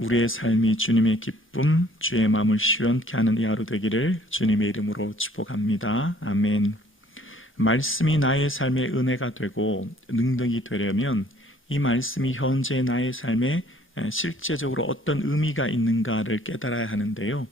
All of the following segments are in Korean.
우리의 삶이 주님의 기쁨, 주의 마음을 시원케 하는 이 하루 되기를 주님의 이름으로 축복합니다. 아멘. 말씀이 나의 삶의 은혜가 되고 능력이 되려면 이 말씀이 현재 나의 삶에 실제적으로 어떤 의미가 있는가를 깨달아야 하는데요.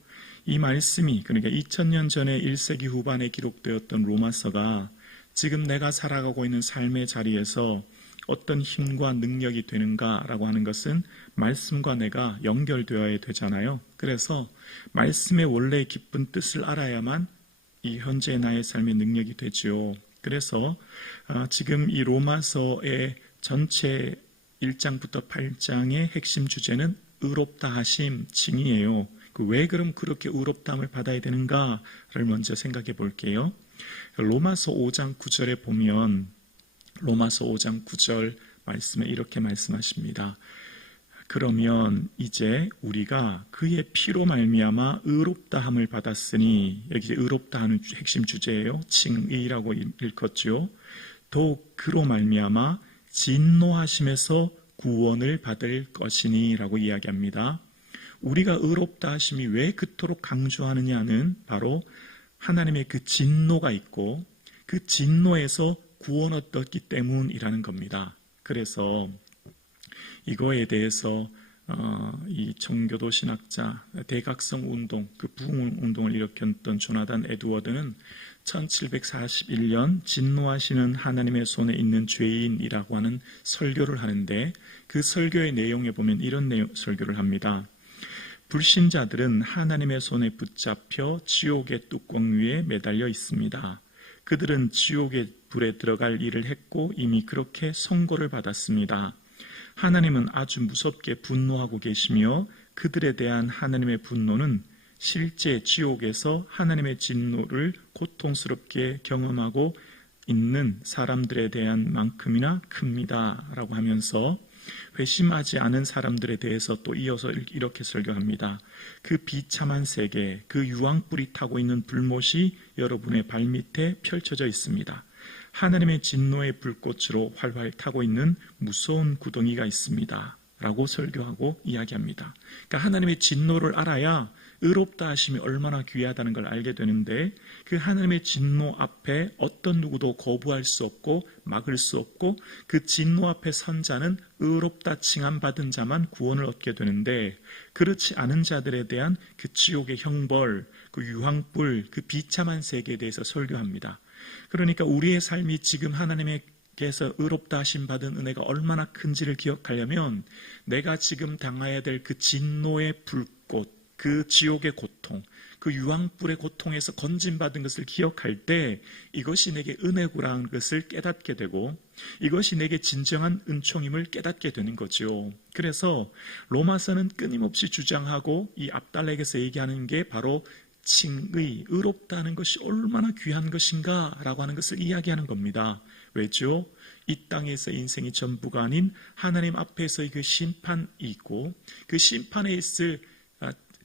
이 말씀이, 그러니까 2000년 전에 1세기 후반에 기록되었던 로마서가 지금 내가 살아가고 있는 삶의 자리에서 어떤 힘과 능력이 되는가라고 하는 것은 말씀과 내가 연결되어야 되잖아요. 그래서 말씀의 원래 깊은 뜻을 알아야만 이 현재 나의 삶의 능력이 되죠. 그래서 지금 이 로마서의 전체 1장부터 8장의 핵심 주제는 의롭다 하심, 칭의예요. 왜 그럼 그렇게 의롭다함을 받아야 되는가를 먼저 생각해 볼게요. 로마서 5장 9절에 보면 로마서 5장 9절 말씀에 이렇게 말씀하십니다. 그러면 이제 우리가 그의 피로 말미암아 의롭다함을 받았으니, 여기 의롭다 하는 핵심 주제예요. 칭의라고 읽었죠. 더욱 그로 말미암아 진노하심에서 구원을 받을 것이니 라고 이야기합니다. 우리가 의롭다 하심이 왜 그토록 강조하느냐는 바로 하나님의 그 진노가 있고 그 진노에서 구원 얻었기 때문이라는 겁니다. 그래서 이거에 대해서 이 청교도 신학자 대각성 운동, 그 부흥 운동을 일으켰던 조나단 에드워드는 1741년 진노하시는 하나님의 손에 있는 죄인이라고 하는 설교를 하는데, 그 설교의 내용에 보면 이런 설교를 합니다. 불신자들은 하나님의 손에 붙잡혀 지옥의 뚜껑 위에 매달려 있습니다. 그들은 지옥의 불에 들어갈 일을 했고 이미 그렇게 선고를 받았습니다. 하나님은 아주 무섭게 분노하고 계시며 그들에 대한 하나님의 분노는 실제 지옥에서 하나님의 진노를 고통스럽게 경험하고 있는 사람들에 대한 만큼이나 큽니다. 라고 하면서 회심하지 않은 사람들에 대해서 또 이어서 이렇게 설교합니다. 그 비참한 세계, 그 유황불이 타고 있는 불못이 여러분의 발밑에 펼쳐져 있습니다. 하나님의 진노의 불꽃으로 활활 타고 있는 무서운 구덩이가 있습니다. 라고 설교하고 이야기합니다. 그러니까 하나님의 진노를 알아야 의롭다 하심이 얼마나 귀하다는 걸 알게 되는데, 그 하나님의 진노 앞에 어떤 누구도 거부할 수 없고 막을 수 없고 그 진노 앞에 선 자는 의롭다 칭함받은 자만 구원을 얻게 되는데, 그렇지 않은 자들에 대한 그 지옥의 형벌, 그 유황불, 그 비참한 세계에 대해서 설교합니다. 그러니까 우리의 삶이 지금 하나님께서 의롭다 하심 받은 은혜가 얼마나 큰지를 기억하려면 내가 지금 당해야 될 그 진노의 불꽃, 그 지옥의 고통, 그 유황불의 고통에서 건진받은 것을 기억할 때 이것이 내게 은혜구라는 것을 깨닫게 되고 이것이 내게 진정한 은총임을 깨닫게 되는 거죠. 그래서 로마서는 끊임없이 주장하고 이 압달렉에서 얘기하는 게 바로 칭의, 의롭다는 것이 얼마나 귀한 것인가 라고 하는 것을 이야기하는 겁니다. 왜죠? 이 땅에서 인생이 전부가 아닌 하나님 앞에서의 그 심판이 있고 그 심판에 있을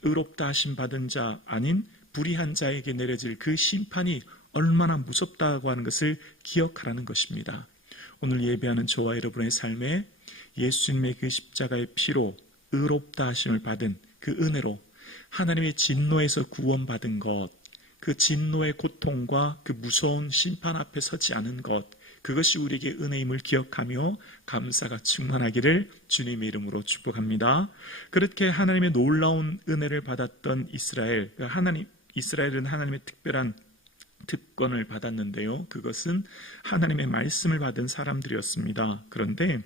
의롭다 하심 받은 자 아닌 불의한 자에게 내려질 그 심판이 얼마나 무섭다고 하는 것을 기억하라는 것입니다. 오늘 예배하는 저와 여러분의 삶에 예수님의 그 십자가의 피로 의롭다 하심을 받은 그 은혜로 하나님의 진노에서 구원받은 것, 그 진노의 고통과 그 무서운 심판 앞에 서지 않은 것, 그것이 우리에게 은혜임을 기억하며 감사가 충만하기를 주님의 이름으로 축복합니다. 그렇게 하나님의 놀라운 은혜를 받았던 이스라엘, 이스라엘은 하나님의 특별한 특권을 받았는데요. 그것은 하나님의 말씀을 받은 사람들이었습니다. 그런데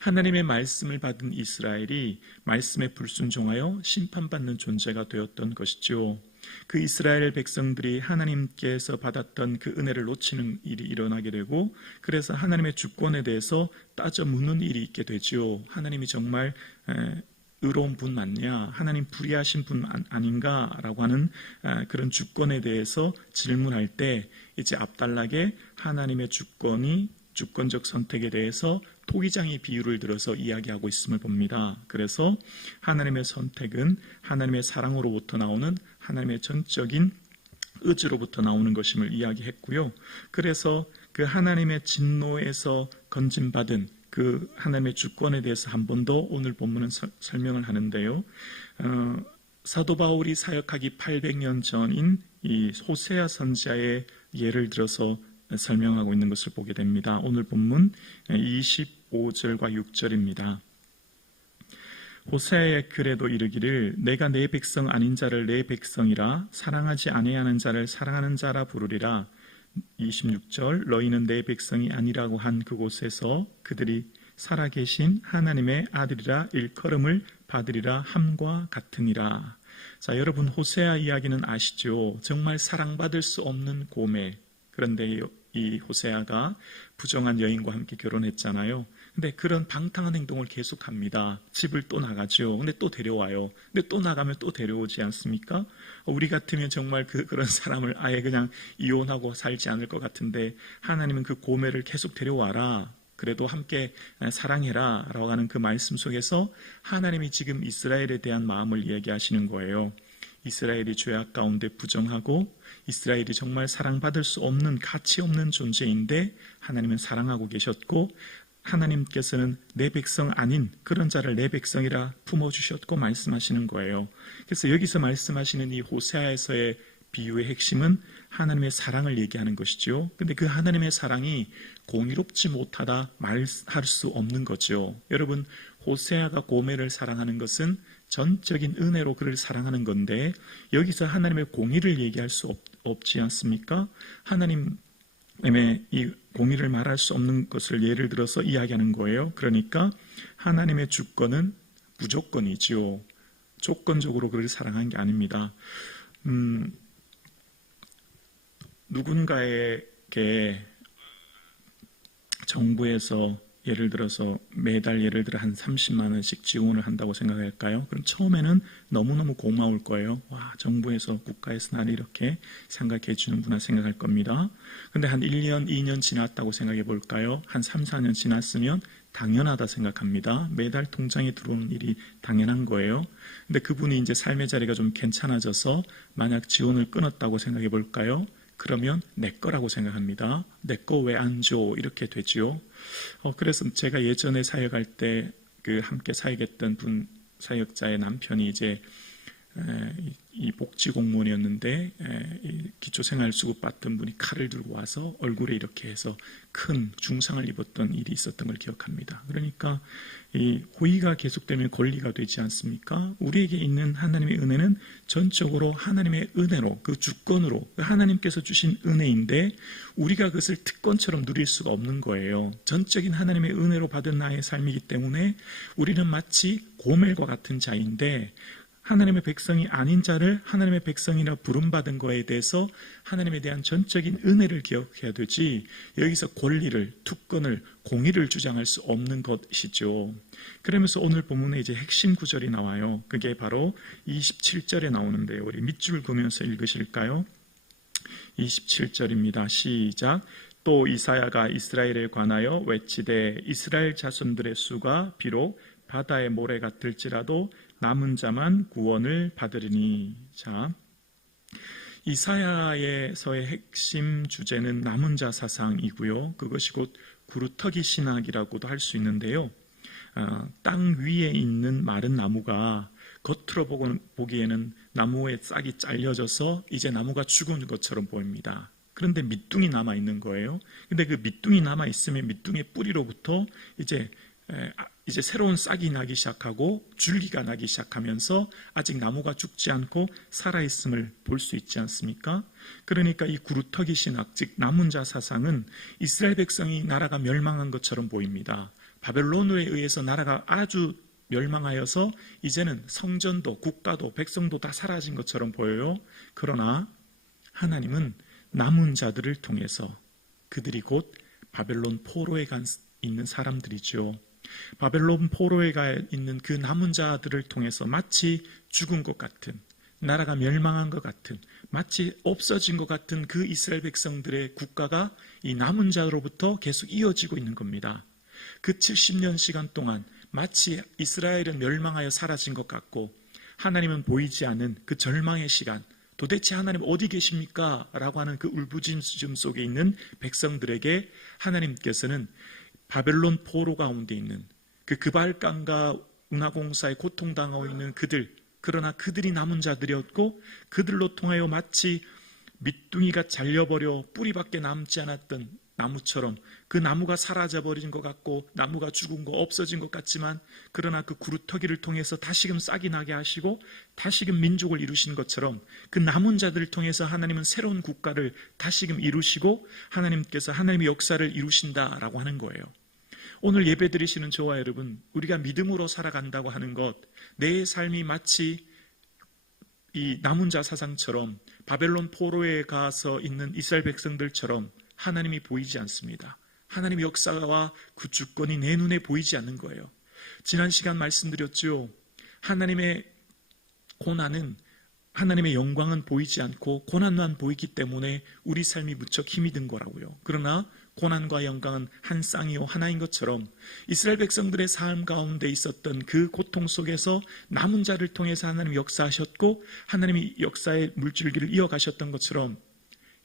하나님의 말씀을 받은 이스라엘이 말씀에 불순종하여 심판받는 존재가 되었던 것이죠. 그 이스라엘 백성들이 하나님께서 받았던 그 은혜를 놓치는 일이 일어나게 되고, 그래서 하나님의 주권에 대해서 따져 묻는 일이 있게 되죠. 하나님이 정말 의로운 분 맞냐, 하나님 불의하신 분 아닌가라고 하는 그런 주권에 대해서 질문할 때 이제 압달락의 하나님의 주권적 선택에 대해서 토기장의 비유를 들어서 이야기하고 있음을 봅니다. 그래서 하나님의 선택은 하나님의 사랑으로부터 나오는 하나님의 전적인 의지로부터 나오는 것임을 이야기했고요. 그래서 그 하나님의 진노에서 건진받은 그 하나님의 주권에 대해서 한 번 더 오늘 본문은 설명을 하는데요. 사도 바울이 사역하기 800년 전인 이 호세아 선지자의 예를 들어서 설명하고 있는 것을 보게 됩니다. 오늘 본문 25절과 6절입니다. 호세아의 글에도 이르기를 내가 내 백성 아닌 자를 내 백성이라 사랑하지 아니하는 자를 사랑하는 자라 부르리라. 26절 너희는 내 백성이 아니라고 한 그곳에서 그들이 살아계신 하나님의 아들이라 일컬음을 받으리라 함과 같으니라. 자, 여러분 호세아 이야기는 아시죠? 정말 사랑받을 수 없는 고매. 그런데 이 호세아가 부정한 여인과 함께 결혼했잖아요. 근데 그런 방탕한 행동을 계속합니다. 집을 또 나가죠. 근데 또 데려와요. 근데 또 나가면 또 데려오지 않습니까? 우리 같으면 정말 그런 사람을 아예 그냥 이혼하고 살지 않을 것 같은데 하나님은 그 고매를 계속 데려와라. 그래도 함께 사랑해라 라고 하는 그 말씀 속에서 하나님이 지금 이스라엘에 대한 마음을 이야기하시는 거예요. 이스라엘이 죄악 가운데 부정하고 이스라엘이 정말 사랑받을 수 없는 가치 없는 존재인데 하나님은 사랑하고 계셨고 하나님께서는 내 백성 아닌 그런 자를 내 백성이라 품어주셨고 말씀하시는 거예요. 그래서 여기서 말씀하시는 이 호세아에서의 비유의 핵심은 하나님의 사랑을 얘기하는 것이죠. 근데 그 하나님의 사랑이 공의롭지 못하다 말할 수 없는 거죠. 여러분 호세아가 고멜을 사랑하는 것은 전적인 은혜로 그를 사랑하는 건데 여기서 하나님의 공의를 얘기할 수 없지 않습니까? 하나님의 이 공의를 말할 수 없는 것을 예를 들어서 이야기하는 거예요. 그러니까 하나님의 주권은 무조건이지요. 조건적으로 그를 사랑한 게 아닙니다. 누군가에게 정부에서 예를 들어서 매달 예를 들어 한 30만 원씩 지원을 한다고 생각할까요? 그럼 처음에는 너무너무 고마울 거예요. 와, 정부에서 국가에서 나를 이렇게 생각해 주는구나 생각할 겁니다. 근데 한 1년, 2년 지났다고 생각해 볼까요? 한 3, 4년 지났으면 당연하다 생각합니다. 매달 통장에 들어오는 일이 당연한 거예요. 근데 그분이 이제 삶의 자리가 좀 괜찮아져서 만약 지원을 끊었다고 생각해 볼까요? 그러면 내 거라고 생각합니다. 내 거 왜 안 줘? 이렇게 되죠. 그래서 제가 예전에 사역할 때 그 함께 사역했던 사역자의 남편이 이제 이 복지 공무원이었는데 기초생활수급 받던 분이 칼을 들고 와서 얼굴에 이렇게 해서 큰 중상을 입었던 일이 있었던 걸 기억합니다. 그러니까 이 호의가 계속되면 권리가 되지 않습니까? 우리에게 있는 하나님의 은혜는 전적으로 하나님의 은혜로 그 주권으로 하나님께서 주신 은혜인데 우리가 그것을 특권처럼 누릴 수가 없는 거예요. 전적인 하나님의 은혜로 받은 나의 삶이기 때문에 우리는 마치 고멜과 같은 자인데 하나님의 백성이 아닌 자를 하나님의 백성이라 부름받은 거에 대해서 하나님에 대한 전적인 은혜를 기억해야 되지 여기서 권리를, 특권을, 공의를 주장할 수 없는 것이죠. 그러면서 오늘 본문에 이제 핵심 구절이 나와요. 그게 바로 27절에 나오는데요. 우리 밑줄 그으면서 읽으실까요? 27절입니다. 시작. 또 이사야가 이스라엘에 관하여 외치되 이스라엘 자손들의 수가 비록 바다의 모래 같을지라도 남은 자만 구원을 받으리니. 자, 이사야에서의 핵심 주제는 남은 자 사상이고요. 그것이 곧 구루터기 신학이라고도 할 수 있는데요. 땅 위에 있는 마른 나무가 겉으로 보기에는 나무의 싹이 잘려져서 이제 나무가 죽은 것처럼 보입니다. 그런데 밑둥이 남아 있는 거예요. 근데 그 밑둥이 남아 있으면 밑둥의 뿌리로부터 이제 새로운 싹이 나기 시작하고 줄기가 나기 시작하면서 아직 나무가 죽지 않고 살아있음을 볼 수 있지 않습니까? 그러니까 이 구루터기 신학, 즉 남은 자 사상은 이스라엘 백성이 나라가 멸망한 것처럼 보입니다. 바벨론에 의해서 나라가 아주 멸망하여서 이제는 성전도 국가도 백성도 다 사라진 것처럼 보여요. 그러나 하나님은 남은 자들을 통해서 그들이 곧 바벨론 포로에 있는 사람들이죠. 바벨론 포로에 가 있는 그 남은 자들을 통해서 마치 죽은 것 같은, 나라가 멸망한 것 같은, 마치 없어진 것 같은 그 이스라엘 백성들의 국가가 이 남은 자로부터 계속 이어지고 있는 겁니다. 그 70년 시간 동안 마치 이스라엘은 멸망하여 사라진 것 같고 하나님은 보이지 않는 그 절망의 시간, 도대체 하나님 어디 계십니까? 라고 하는 그 울부짖음 속에 있는 백성들에게 하나님께서는 바벨론 포로 가운데 있는 그 그발강과 운하공사에 고통당하고 있는 그들, 그러나 그들이 남은 자들이었고 그들로 통하여 마치 밑둥이가 잘려버려 뿌리밖에 남지 않았던 나무처럼 그 나무가 사라져버린 것 같고 나무가 죽은 거 없어진 것 같지만 그러나 그 구루터기를 통해서 다시금 싹이 나게 하시고 다시금 민족을 이루신 것처럼 그 남은 자들을 통해서 하나님은 새로운 국가를 다시금 이루시고 하나님께서 하나님의 역사를 이루신다라고 하는 거예요. 오늘 예배드리시는 저와 여러분, 우리가 믿음으로 살아간다고 하는 것, 내 삶이 마치 이 남은 자 사상처럼 바벨론 포로에 가서 있는 이스라엘 백성들처럼 하나님이 보이지 않습니다. 하나님의 역사와 그 주권이 내 눈에 보이지 않는 거예요. 지난 시간 말씀드렸죠. 하나님의 고난은, 하나님의 영광은 보이지 않고 고난만 보이기 때문에 우리 삶이 무척 힘이 든 거라고요. 그러나 고난과 영광은 한 쌍이요 하나인 것처럼 이스라엘 백성들의 삶 가운데 있었던 그 고통 속에서 남은 자를 통해서 하나님이 역사하셨고 하나님이 역사의 물줄기를 이어가셨던 것처럼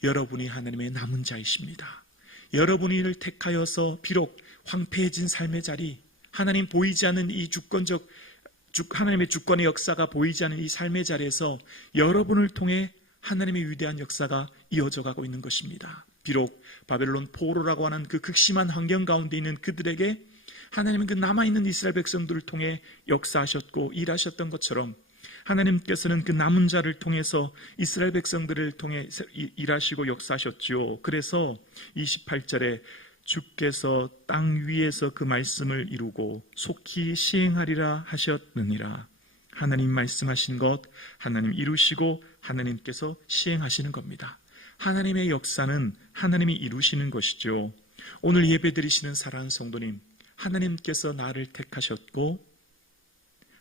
여러분이 하나님의 남은 자이십니다. 여러분을 택하여서 비록 황폐해진 삶의 자리, 하나님 보이지 않는 이 하나님의 주권의 역사가 보이지 않는 이 삶의 자리에서 여러분을 통해 하나님의 위대한 역사가 이어져 가고 있는 것입니다. 비록 바벨론 포로라고 하는 그 극심한 환경 가운데 있는 그들에게 하나님은 그 남아있는 이스라엘 백성들을 통해 역사하셨고 일하셨던 것처럼 하나님께서는 그 남은 자를 통해서 이스라엘 백성들을 통해 일하시고 역사하셨죠. 그래서 28절에 주께서 땅 위에서 그 말씀을 이루고 속히 시행하리라 하셨느니라. 하나님 말씀하신 것 하나님 이루시고 하나님께서 시행하시는 겁니다. 하나님의 역사는 하나님이 이루시는 것이죠. 오늘 예배드리시는 사랑하는 성도님, 하나님께서 나를 택하셨고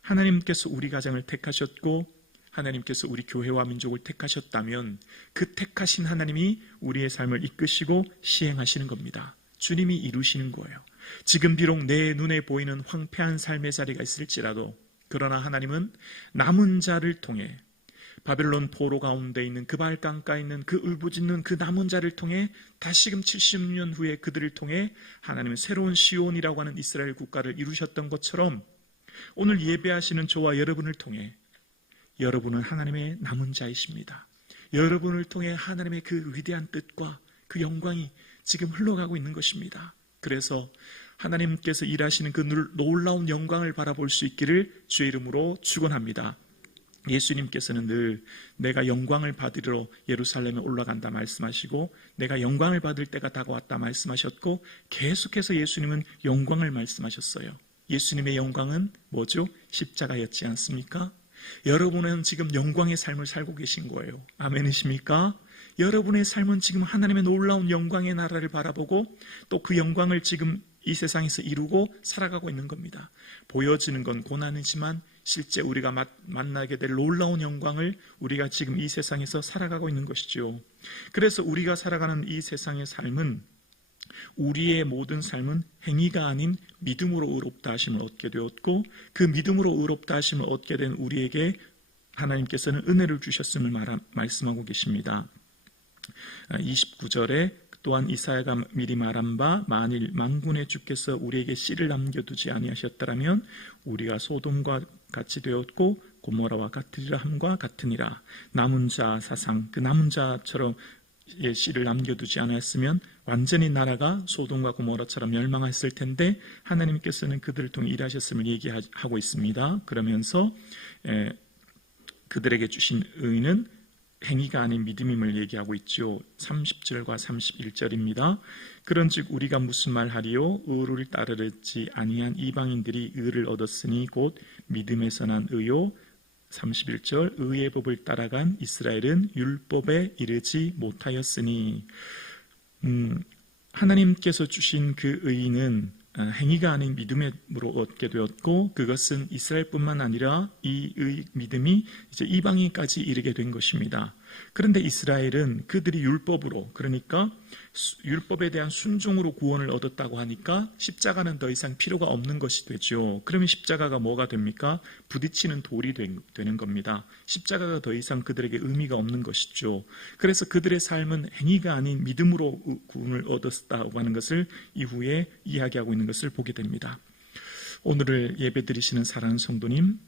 하나님께서 우리 가정을 택하셨고 하나님께서 우리 교회와 민족을 택하셨다면 그 택하신 하나님이 우리의 삶을 이끄시고 시행하시는 겁니다. 주님이 이루시는 거예요. 지금 비록 내 눈에 보이는 황폐한 삶의 자리가 있을지라도 그러나 하나님은 남은 자를 통해 바벨론 포로 가운데 있는 그 발강가에 있는 그 울부짖는 그 남은 자를 통해 다시금 70년 후에 그들을 통해 하나님은 새로운 시온이라고 하는 이스라엘 국가를 이루셨던 것처럼 오늘 예배하시는 저와 여러분을 통해 여러분은 하나님의 남은 자이십니다. 여러분을 통해 하나님의 그 위대한 뜻과 그 영광이 지금 흘러가고 있는 것입니다. 그래서 하나님께서 일하시는 그 놀라운 영광을 바라볼 수 있기를 주의 이름으로 축원합니다. 예수님께서는 늘 내가 영광을 받으러 예루살렘에 올라간다 말씀하시고 내가 영광을 받을 때가 다가왔다 말씀하셨고 계속해서 예수님은 영광을 말씀하셨어요. 예수님의 영광은 뭐죠? 십자가였지 않습니까? 여러분은 지금 영광의 삶을 살고 계신 거예요. 아멘이십니까? 여러분의 삶은 지금 하나님의 놀라운 영광의 나라를 바라보고 또 그 영광을 지금 이 세상에서 이루고 살아가고 있는 겁니다. 보여지는 건 고난이지만 실제 우리가 만나게 될 놀라운 영광을 우리가 지금 이 세상에서 살아가고 있는 것이죠. 그래서 우리가 살아가는 이 세상의 삶은 우리의 모든 삶은 행위가 아닌 믿음으로 의롭다 하심을 얻게 되었고 그 믿음으로 의롭다 하심을 얻게 된 우리에게 하나님께서는 은혜를 주셨음을 말씀하고 계십니다. 29절에 또한 이사야가 미리 말한 바 만일 만군의 주께서 우리에게 씨를 남겨두지 아니하셨더라면 우리가 소돔과 같이 되었고 고모라와 같으리라 함과 같으니라. 남은 자 사상, 그 남은 자처럼 씨를 남겨두지 않았으면 완전히 나라가 소돔과 고모라처럼 멸망했을 텐데 하나님께서는 그들을 통해 일하셨음을 얘기하고 있습니다. 그러면서 그들에게 주신 의는 행위가 아닌 믿음임을 얘기하고 있죠. 30절과 31절입니다. 그런즉 우리가 무슨 말하리요? 의를 따르지 아니한 이방인들이 의를 얻었으니 곧 믿음에서 난 의요. 31절 의의 법을 따라간 이스라엘은 율법에 이르지 못하였으니 하나님께서 주신 그 의는 행위가 아닌 믿음으로 얻게 되었고 그것은 이스라엘뿐만 아니라 이 믿음이 이제 이방인까지 이르게 된 것입니다. 그런데 이스라엘은 그들이 율법으로, 그러니까 율법에 대한 순종으로 구원을 얻었다고 하니까 십자가는 더 이상 필요가 없는 것이 되죠. 그러면 십자가가 뭐가 됩니까? 부딪히는 돌이 되는 겁니다. 십자가가 더 이상 그들에게 의미가 없는 것이죠. 그래서 그들의 삶은 행위가 아닌 믿음으로 구원을 얻었다고 하는 것을 이후에 이야기하고 있는 것을 보게 됩니다. 오늘을 예배드리시는 사랑하는 성도님,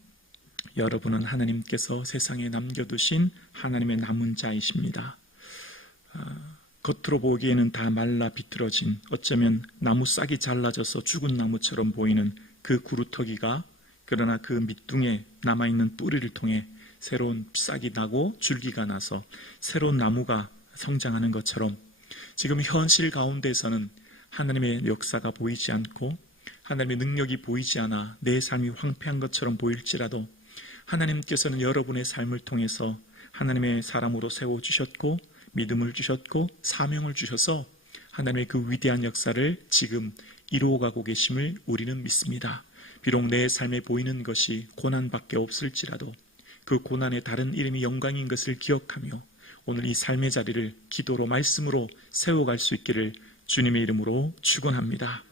여러분은 하나님께서 세상에 남겨두신 하나님의 남은 자이십니다. 겉으로 보기에는 다 말라 비틀어진, 어쩌면 나무 싹이 잘라져서 죽은 나무처럼 보이는 그 구루터기가, 그러나 그 밑둥에 남아있는 뿌리를 통해 새로운 싹이 나고 줄기가 나서 새로운 나무가 성장하는 것처럼, 지금 현실 가운데서는 하나님의 역사가 보이지 않고 하나님의 능력이 보이지 않아 내 삶이 황폐한 것처럼 보일지라도, 하나님께서는 여러분의 삶을 통해서 하나님의 사람으로 세워주셨고 믿음을 주셨고 사명을 주셔서 하나님의 그 위대한 역사를 지금 이루어가고 계심을 우리는 믿습니다. 비록 내 삶에 보이는 것이 고난밖에 없을지라도 그 고난의 다른 이름이 영광인 것을 기억하며 오늘 이 삶의 자리를 기도로 말씀으로 세워갈 수 있기를 주님의 이름으로 축원합니다.